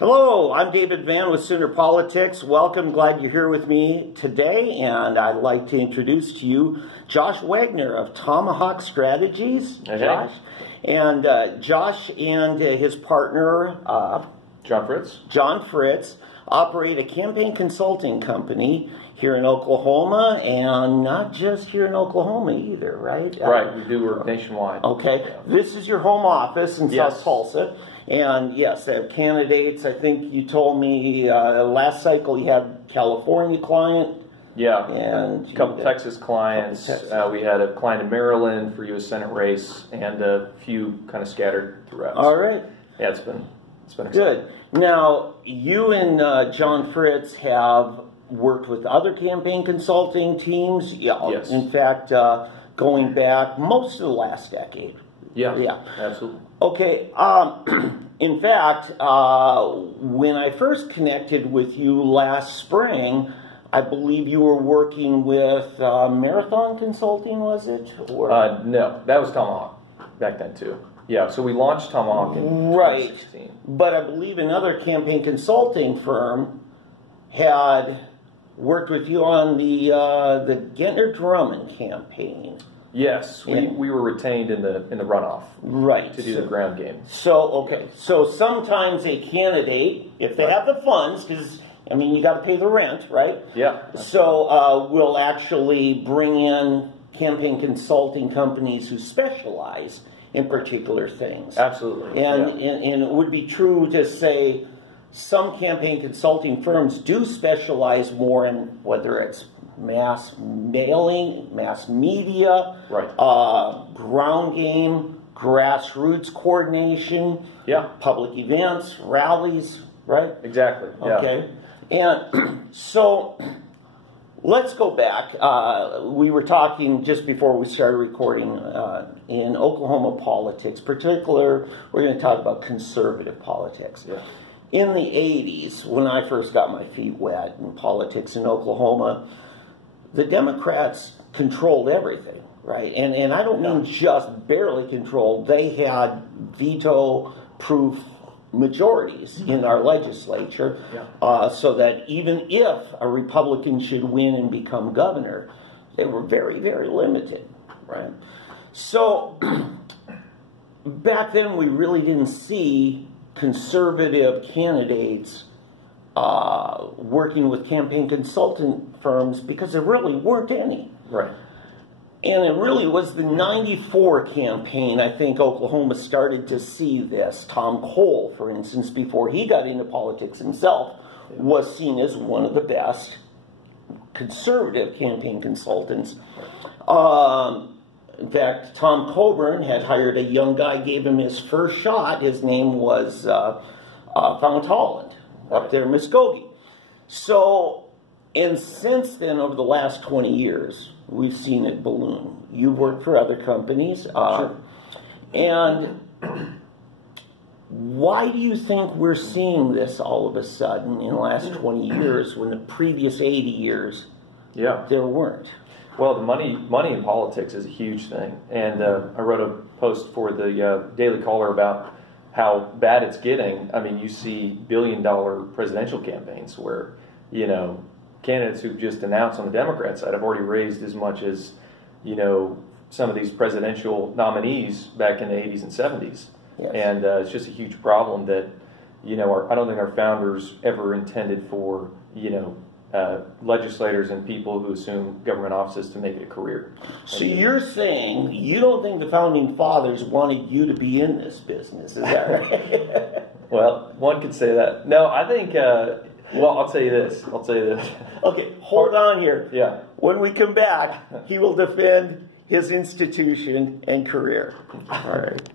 Hello, I'm David Van with SoonerPolitics. Welcome, glad you're here with me today, and I'd like to introduce to you Josh Wagner of Tomahawk Strategies. Hey. Josh. And Josh and his partner, John Fritz, operate a campaign consulting company here in Oklahoma, and not just here in Oklahoma either, right? Right, we do work nationwide. Okay, yeah. This is your home office in Yes. South Tulsa. And yes, they have candidates. I think you told me last cycle you had California client. Yeah, and a couple Texas clients. We had a client in Maryland for U.S. Senate race, and a few kind of scattered throughout. All right. Yeah, it's been exciting. Good. Now, you and John Fritz have worked with other campaign consulting teams. Yeah. Yes. In fact, going back most of the last decade. Yeah. Yeah. Absolutely. Okay. In fact, when I first connected with you last spring, I believe you were working with Marathon Consulting, was it? Or? No, that was Tomahawk back then too. Yeah, so we launched Tomahawk in 2016. But I believe another campaign consulting firm had worked with you on the Gentner-Drummond campaign. Yes, we were retained in the runoff, right, to do the ground game. So okay, so sometimes a candidate, if they have the funds, because I mean you got to pay the rent, right? Yeah. So we'll actually bring in campaign consulting companies who specialize in particular things. Absolutely. And it would be true to say some campaign consulting firms do specialize more in whether it's mass mailing, mass media, right, ground game, grassroots coordination, public events, rallies, right? Exactly. Yeah. Okay. And so let's go back. We were talking just before we started recording in Oklahoma politics. Particular, we're going to talk about conservative politics. Yeah. In the 80s, when I first got my feet wet in politics in Oklahoma, the Democrats controlled everything, right? And I don't mean just barely controlled. They had veto-proof majorities in our legislature, so that even if a Republican should win and become governor, they were very, very limited, right? So back then we really didn't see conservative candidates working with campaign consultant firms because there really weren't any. Right. And it really was the '94 campaign, I think Oklahoma started to see this. Tom Cole, for instance, before he got into politics himself, was seen as one of the best conservative campaign consultants. In fact, Tom Coburn had hired a young guy, gave him his first shot. His name was Fount Holland, up there in Muskogee. So, and since then, over the last 20 years, we've seen it balloon. You've worked for other companies. Sure. And why do you think we're seeing this all of a sudden in the last 20 years when the previous 80 years there weren't? Well, the money in politics is a huge thing. And I wrote a post for the Daily Caller about how bad it's getting. I mean, you see billion-dollar presidential campaigns where, you know, candidates who've just announced on the Democrat side have already raised as much as, you know, some of these presidential nominees back in the 80s and 70s. Yes. And it's just a huge problem that, you know, I don't think our founders ever intended for, you know, legislators and people who assume government offices to make it a career. So you're saying you don't think the founding fathers wanted you to be in this business, is that right? Well, one could say that. No, I think, well, I'll tell you this. Okay, hold on here. Yeah. When we come back, he will defend his institution and career. All right.